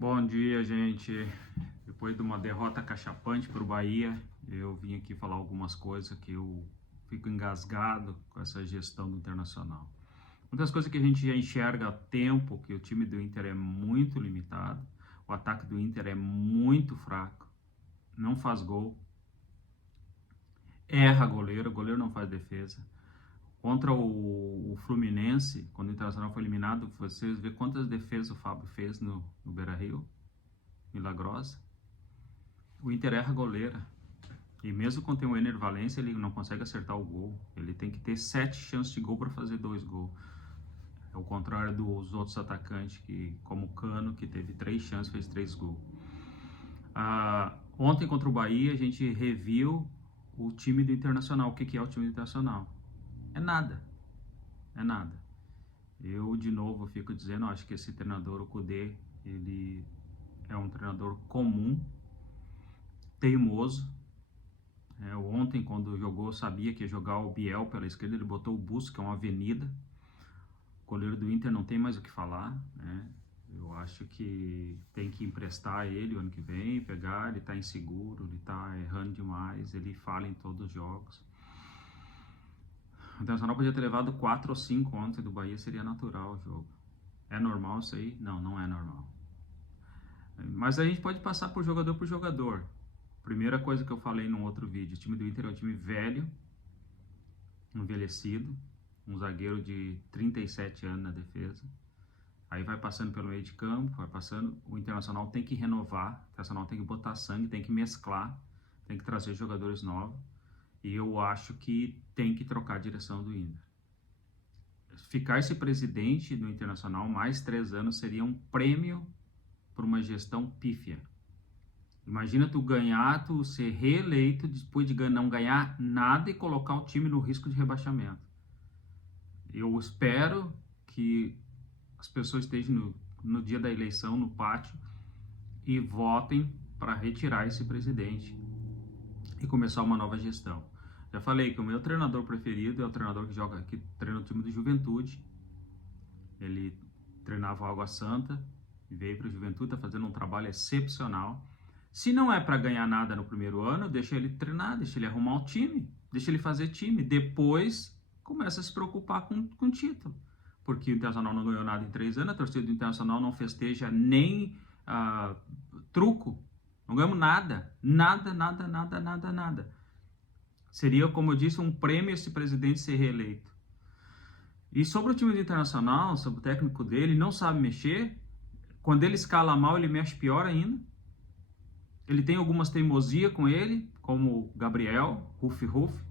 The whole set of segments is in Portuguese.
Bom dia, gente. Depois de uma derrota cachapante para o Bahia, eu vim aqui falar algumas coisas que eu fico engasgado com essa gestão do Internacional. Muitas coisas que a gente já enxerga há tempo, que o time do Inter é muito limitado, o ataque do Inter é muito fraco, não faz gol, erra goleiro, o goleiro não faz defesa. Contra o Fluminense, quando o Internacional foi eliminado, vocês vê quantas defesas o Fábio fez no Beira-Rio, milagrosa. O Inter erra goleira. E mesmo quando tem o Ener Valencia, ele não consegue acertar o gol. Ele tem que ter 7 chances de gol para fazer 2 gols. É o contrário dos outros atacantes, como o Cano, que teve 3 chances e fez 3 gols. Ontem contra o Bahia, a gente reviu o time do Internacional. O que é o time do Internacional? É nada. É nada. Eu, de novo, fico dizendo, acho que esse treinador, o Kudê, ele é um treinador comum, teimoso. Ontem, quando jogou, sabia que ia jogar o Biel pela esquerda, ele botou o Busquets, que é uma avenida. O goleiro do Inter não tem mais o que falar, né? Eu acho que tem que emprestar ele o ano que vem, pegar, ele tá inseguro, ele tá errando demais, ele falha em todos os jogos. O Internacional podia ter levado 4 ou 5 ontem do Bahia, seria natural o jogo. É normal isso aí? Não, não é normal. Mas a gente pode passar por jogador. Primeira coisa que eu falei num outro vídeo, o time do Inter é um time velho, envelhecido, um zagueiro de 37 anos na defesa. Aí vai passando pelo meio de campo, vai passando, o Internacional tem que renovar, o Internacional tem que botar sangue, tem que mesclar, tem que trazer jogadores novos. E eu acho que tem que trocar a direção do Inter. Ficar esse presidente do Internacional mais 3 anos seria um prêmio por uma gestão pífia. Imagina tu ganhar, tu ser reeleito depois de não ganhar nada e colocar o time no risco de rebaixamento. Eu espero que as pessoas estejam no dia da eleição, no pátio, e votem para retirar esse presidente e começar uma nova gestão. Já falei que o meu treinador preferido é o treinador que treina o time do Juventude. Ele treinava o Água Santa e veio para o Juventude, está fazendo um trabalho excepcional. Se não é para ganhar nada no primeiro ano, deixa ele treinar, deixa ele arrumar o time, deixa ele fazer time. Depois, começa a se preocupar com título. Porque o Internacional não ganhou nada em 3 anos, a torcida do Internacional não festeja nem truco. Não ganhamos nada. Nada. Seria, como eu disse, um prêmio esse presidente ser reeleito. E sobre o time do Internacional, sobre o técnico dele, não sabe mexer. Quando ele escala mal, ele mexe pior ainda. Ele tem algumas teimosias com ele, como o Gabriel, Ruf,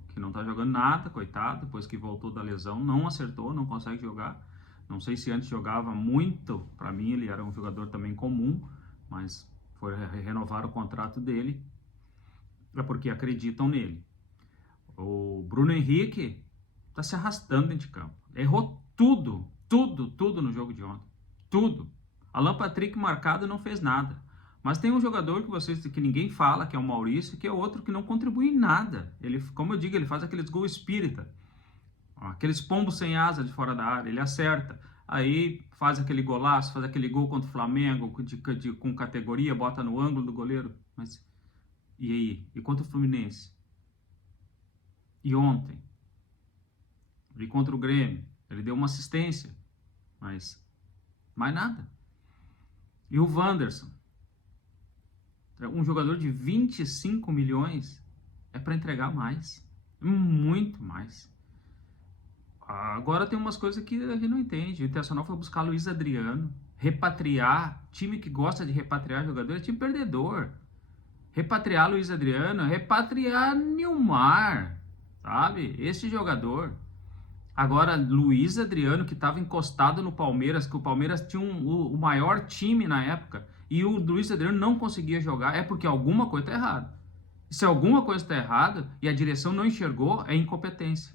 que não tá jogando nada, coitado, depois que voltou da lesão, não acertou, não consegue jogar. Não sei se antes jogava muito, para mim ele era um jogador também comum, mas foi renovar o contrato dele, é porque acreditam nele. O Bruno Henrique tá se arrastando dentro de campo, errou tudo no jogo de ontem, tudo. Alan Patrick marcado não fez nada. Mas tem um jogador que ninguém fala, que é o Maurício, que é outro que não contribui em nada. Ele, como eu digo, ele faz aqueles gols espírita. Aqueles pombos sem asa de fora da área, ele acerta. Aí faz aquele golaço, faz aquele gol contra o Flamengo, com categoria, bota no ângulo do goleiro. Mas e aí? E contra o Fluminense? E ontem? E contra o Grêmio? Ele deu uma assistência, mas mais nada. E o Wanderson? Um jogador de 25 milhões é para entregar mais, muito mais. Agora tem umas coisas que a gente não entende. O Internacional foi buscar Luiz Adriano, repatriar. Time que gosta de repatriar jogador é time perdedor. Repatriar Luiz Adriano, repatriar Nilmar, sabe? Esse jogador. Agora, Luiz Adriano, que estava encostado no Palmeiras, que o Palmeiras tinha o maior time na época, e o Luiz Adriano não conseguia jogar, é porque alguma coisa está errada. Se alguma coisa está errada e a direção não enxergou, é incompetência.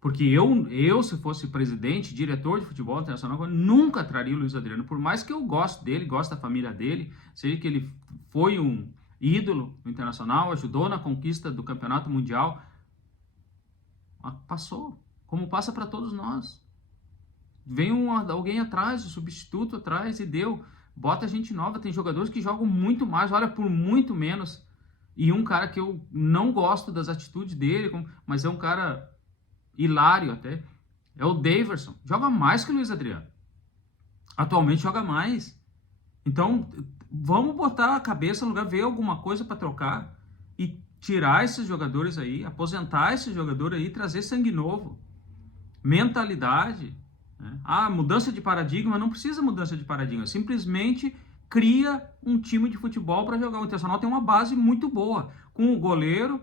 Porque eu, se fosse presidente, diretor de futebol internacional, eu nunca traria o Luiz Adriano, por mais que eu goste dele, goste da família dele, sei que ele foi um ídolo no Internacional, ajudou na conquista do Campeonato Mundial. Passou, como passa para todos nós. Vem alguém atrás, o substituto atrás e deu. Bota gente nova, tem jogadores que jogam muito mais, olha, por muito menos. E um cara que eu não gosto das atitudes dele, mas é um cara hilário até, é o Daverson. Joga mais que o Luiz Adriano. Atualmente joga mais. Então, vamos botar a cabeça no lugar, ver alguma coisa para trocar e tirar esses jogadores aí, aposentar esse jogador aí, trazer sangue novo, mentalidade, né? Mudança de paradigma, não precisa mudança de paradigma, simplesmente cria um time de futebol para jogar. O Internacional tem uma base muito boa, com o goleiro,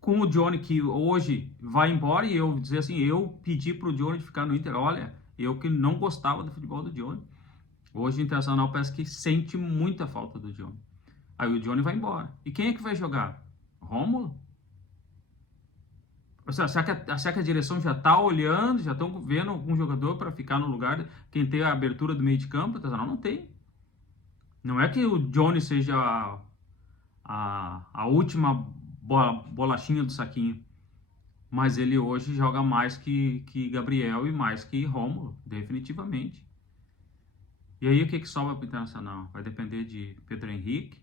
com o Johnny, que hoje vai embora, e eu dizer assim, eu pedi pro Johnny ficar no Inter, olha, eu que não gostava do futebol do Johnny. Hoje o Internacional parece que sente muita falta do Johnny. Aí o Johnny vai embora. E quem é que vai jogar? Rômulo? Será que a direção já está olhando, já estão vendo algum jogador para ficar no lugar, quem tem a abertura do meio de campo? O Internacional não tem. Não é que o Johnny seja a última bolachinha do saquinho, mas ele hoje joga mais que Gabriel e mais que Rômulo, definitivamente. E aí o que sobra para o Internacional? Vai depender de Pedro Henrique.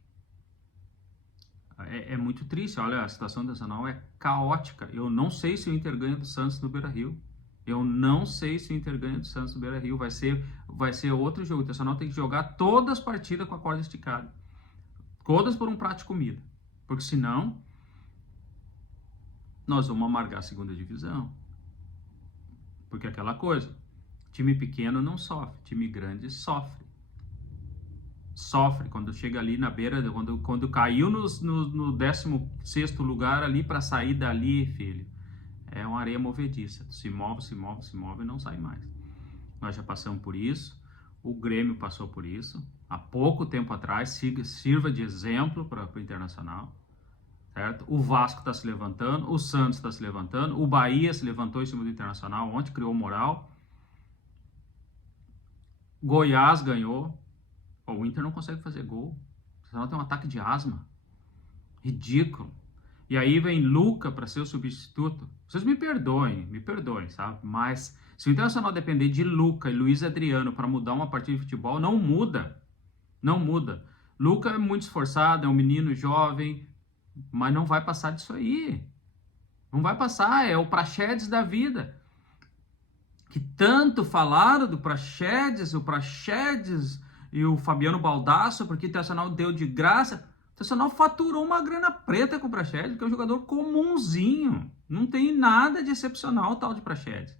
É muito triste, olha, a situação do Internacional é caótica. Eu não sei se o Inter ganha do Santos no Beira-Rio. Eu não sei se o Inter ganha do Santos no Beira-Rio. Vai ser outro jogo. O Internacional tem que jogar todas as partidas com a corda esticada. Todas por um prato de comida. Porque senão, nós vamos amargar a segunda divisão. Porque é aquela coisa, time pequeno não sofre, time grande sofre. Sofre quando chega ali na beira, quando caiu no 16º lugar ali para sair dali, filho. É uma areia movediça. Se move e não sai mais. Nós já passamos por isso. O Grêmio passou por isso. Há pouco tempo atrás, sirva de exemplo para o Internacional. Certo? O Vasco está se levantando, o Santos está se levantando, o Bahia se levantou em cima do Internacional ontem, criou moral. Goiás ganhou. O Inter não consegue fazer gol. O Internacional tem um ataque de asma. Ridículo. E aí vem Luca para ser o substituto. Vocês me perdoem, sabe? Mas se o Internacional depender de Luca e Luiz Adriano para mudar uma partida de futebol, não muda. Não muda. Luca é muito esforçado, é um menino jovem, mas não vai passar disso aí. Não vai passar, é o Praxedes da vida. Que tanto falaram do Praxedes, o Praxedes e o Fabiano Baldasso, porque o Internacional deu de graça. O Internacional faturou uma grana preta com o Praxedes, que é um jogador comunzinho. Não tem nada de excepcional o tal de Praxedes.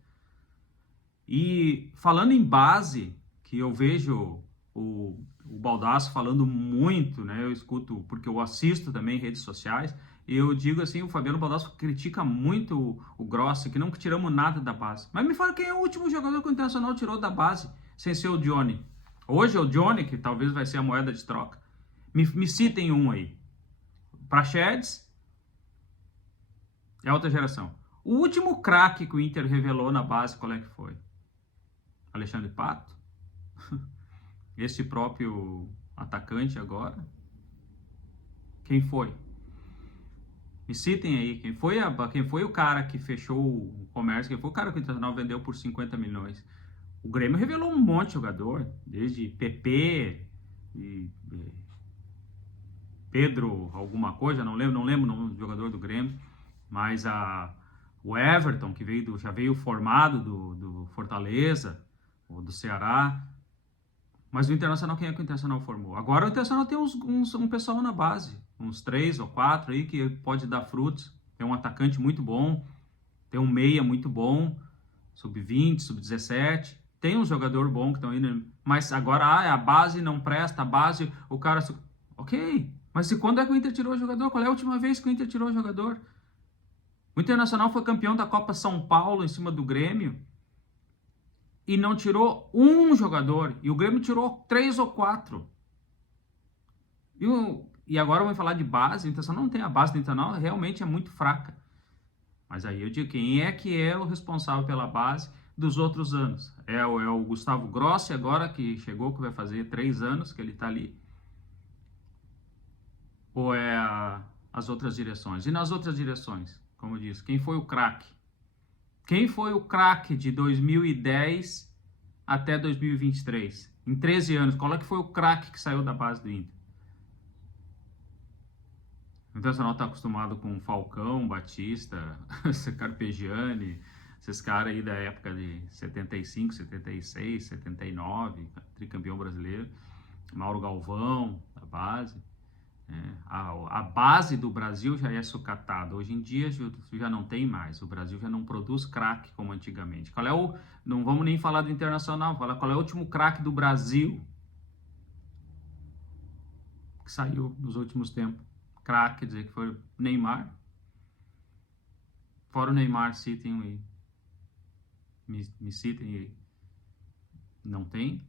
E falando em base, que eu vejo o Baldasso falando muito, né? Eu escuto, porque eu assisto também em redes sociais, e eu digo assim, o Fabiano Baldasso critica muito o Grossi, que não tiramos nada da base. Mas me fala quem é o último jogador que o Internacional tirou da base, sem ser o Johnny. Hoje é o Johnny, que talvez vai ser a moeda de troca. Me citem um aí. Praxedes é outra geração. O último craque que o Inter revelou na base, qual é que foi? Alexandre Pato? Esse próprio atacante agora? Quem foi? Me citem aí. Quem foi o cara que fechou o comércio? Quem foi o cara que o Internacional vendeu por 50 milhões? O Grêmio revelou um monte de jogador, desde PP e Pedro alguma coisa, não lembro o nome do jogador do Grêmio, mas o Everton, que já veio formado do Fortaleza, ou do Ceará. Mas o Internacional, quem é que o Internacional formou? Agora o Internacional tem um pessoal na base, uns 3 ou 4 aí que pode dar frutos. Tem um atacante muito bom, tem um meia muito bom, sub-20, sub-17. Tem um jogador bom que estão indo, mas agora a base não presta, a base, o cara... Ok, mas quando é que o Inter tirou o jogador? Qual é a última vez que o Inter tirou o jogador? O Internacional foi campeão da Copa São Paulo em cima do Grêmio e não tirou um jogador, e o Grêmio tirou 3 ou 4. E agora vamos falar de base. O Internacional não tem a base do Internacional, realmente é muito fraca. Mas aí eu digo, quem é que é o responsável pela base dos outros anos? É o Gustavo Grossi agora, que chegou, que vai fazer 3 anos que ele está ali? Ou é as outras direções? E nas outras direções, como eu disse, quem foi o craque? Quem foi o craque de 2010 até 2023? Em 13 anos, qual é que foi o craque que saiu da base do Inter? O Internacional está acostumado com Falcão, Batista, Carpegiani, esses caras aí da época de 75, 76, 79, tricampeão brasileiro, Mauro Galvão, da base. A base do Brasil já é sucatada. Hoje em dia já não tem mais. O Brasil já não produz craque como antigamente. Não vamos nem falar do Internacional, falar qual é o último craque do Brasil que saiu nos últimos tempos. Craque, quer dizer que foi Neymar. Fora o Neymar, citem aí. Me citem aí. Não tem.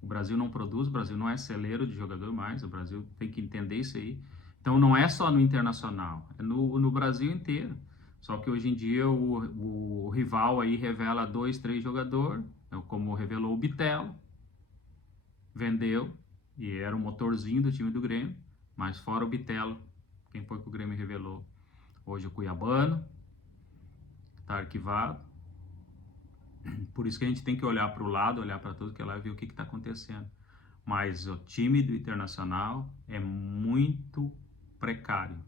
O Brasil não produz, o Brasil não é celeiro de jogador mais. O Brasil tem que entender isso aí. Então não é só no Internacional, é no Brasil inteiro. Só que hoje em dia o rival aí revela 2, 3 jogadores, como revelou o Bitelo, vendeu, e era o motorzinho do time do Grêmio, mas fora o Bitelo, quem foi que o Grêmio revelou? Hoje o Cuiabano, está arquivado. Por isso que a gente tem que olhar para o lado, olhar para tudo que é lá e ver o que está acontecendo. Mas o time do Internacional é muito precário.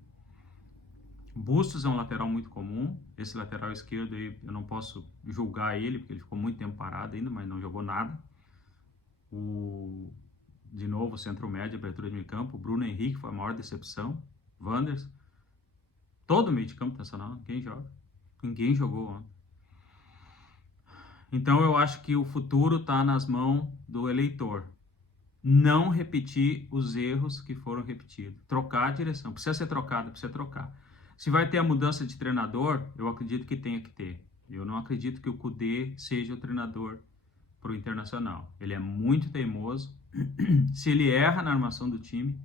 Bustos é um lateral muito comum. Esse lateral esquerdo aí, eu não posso julgar ele, porque ele ficou muito tempo parado ainda, mas não jogou nada. De novo, centro médio, abertura de meio campo. O Bruno Henrique foi a maior decepção. Wanders. Todo meio de campo nacional, ninguém joga. Ninguém jogou ontem. Então eu acho que o futuro está nas mãos do eleitor. Não repetir os erros que foram repetidos. Trocar a direção. Precisa ser trocado, precisa trocar. Se vai ter a mudança de treinador, eu acredito que tenha que ter. Eu não acredito que o Kudê seja o treinador para o Internacional. Ele é muito teimoso. Se ele erra na armação do time,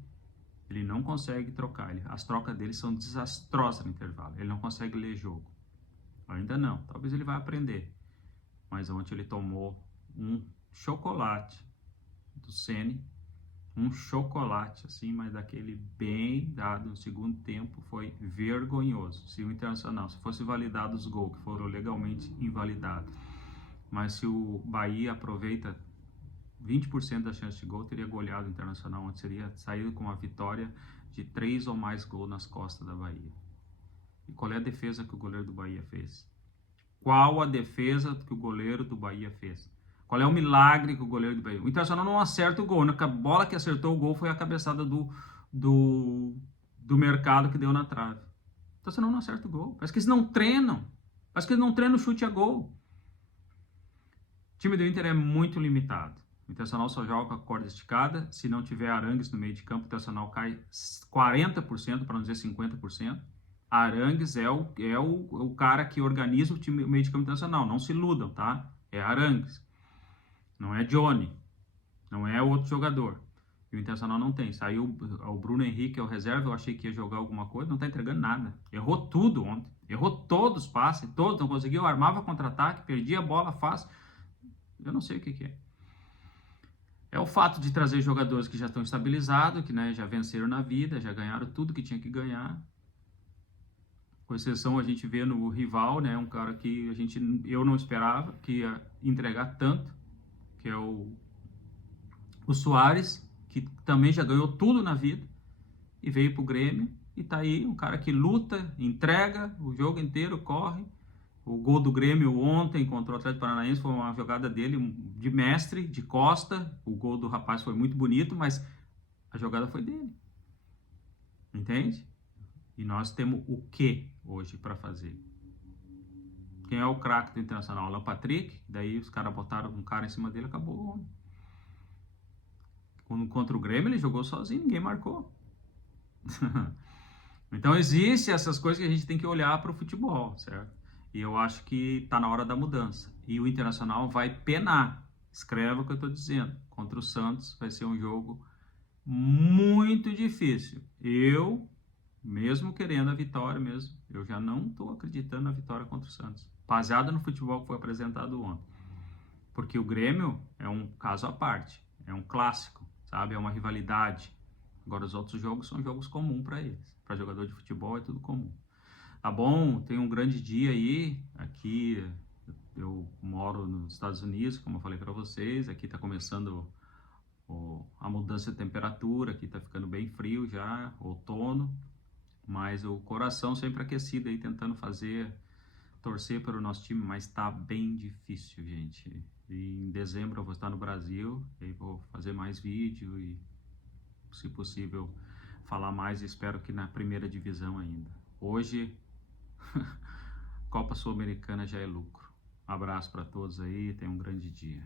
ele não consegue trocar. As trocas dele são desastrosas no intervalo. Ele não consegue ler jogo. Ainda não. Talvez ele vai aprender. Mas ontem ele tomou um chocolate do Ceni, um chocolate assim, mas daquele bem dado no segundo tempo, foi vergonhoso. Se o Internacional, se fosse validado os gols que foram legalmente invalidados, mas se o Bahia aproveita 20% da chance de gol, teria goleado o Internacional, onde seria saído com uma vitória de 3 ou mais gols nas costas da Bahia. E qual é a defesa que o goleiro do Bahia fez? Qual a defesa que o goleiro do Bahia fez? Qual é o milagre que o goleiro do Bahia... O Internacional não acerta o gol. A bola que acertou o gol foi a cabeçada do Mercado que deu na trave. O Internacional não acerta o gol. Parece que eles não treinam. Parece que eles não treinam chute a gol. O time do Inter é muito limitado. O Internacional só joga com a corda esticada. Se não tiver Arangues no meio de campo, o Internacional cai 40%, para não dizer 50%. Arangues é o cara que organiza o time meio de campo internacional. Não se iludam, tá? É Arangues. Não é Johnny. Não é outro jogador. E o Internacional não tem. Saiu o Bruno Henrique, é o reserva. Eu achei que ia jogar alguma coisa. Não tá entregando nada. Errou tudo ontem. Errou todos os passes. Todos. Não conseguiu. Armava contra-ataque. Perdia a bola fácil. Eu não sei o que é. É o fato de trazer jogadores que já estão estabilizados, que já venceram na vida, já ganharam tudo que tinha que ganhar. Com exceção, a gente vê no rival, um cara que eu não esperava que ia entregar tanto, que é o Soares, que também já ganhou tudo na vida e veio pro Grêmio, e tá aí um cara que luta, entrega o jogo inteiro, corre. O gol do Grêmio ontem contra o Atlético Paranaense foi uma jogada dele de mestre, de costa. O gol do rapaz foi muito bonito, mas a jogada foi dele. Entende? E nós temos o que hoje para fazer? Quem é o craque do Internacional? Alan Patrick. Daí os caras botaram um cara em cima dele, acabou. Contra o Grêmio ele jogou sozinho, ninguém marcou. Então existem essas coisas que a gente tem que olhar para o futebol, certo? E eu acho que está na hora da mudança. E o Internacional vai penar. Escreva o que eu estou dizendo. Contra o Santos vai ser um jogo muito difícil. Mesmo querendo a vitória mesmo, eu já não estou acreditando na vitória contra o Santos. Baseado no futebol que foi apresentado ontem. Porque o Grêmio é um caso à parte. É um clássico, sabe? É uma rivalidade. Agora os outros jogos são jogos comuns para eles. Para jogador de futebol é tudo comum. Tá bom? Tem um grande dia aí. Aqui eu moro nos Estados Unidos, como eu falei para vocês. Aqui está começando a mudança de temperatura, aqui tá ficando bem frio já, outono, mas o coração sempre aquecido aí, tentando torcer para o nosso time, mas tá bem difícil, gente. E em dezembro eu vou estar no Brasil, e vou fazer mais vídeo e, se possível, falar mais, espero que na primeira divisão ainda. Hoje, Copa Sul-Americana já é lucro. Um abraço para todos aí, tenham um grande dia.